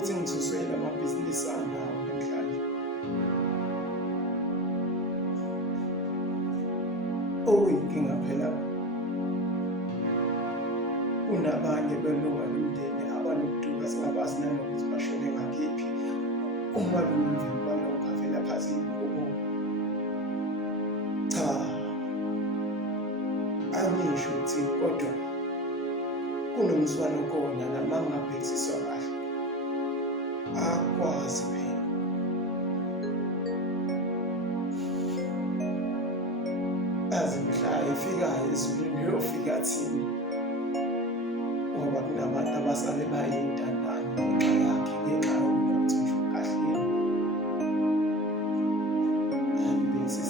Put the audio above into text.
ukuthi ngithuswele amabhizinisi anawo namhlanje. Okuyinkinga phela kunabanye belunga lomndeni abanokuduka singabazi nanokuthi bashone ngakephi. Uma lumvimbi kwalokho avela phansi ingubo. Cha, angisho ukuthi kodwa kunomswano khona nama ngabhekisiswa kahle. Akwazi phela azi mhla efikayo ezulwini uyofika thini ngoba kunabantu abasale bayintandane ngenxa yakhe ngenxa yokuthi nje kahle. Bese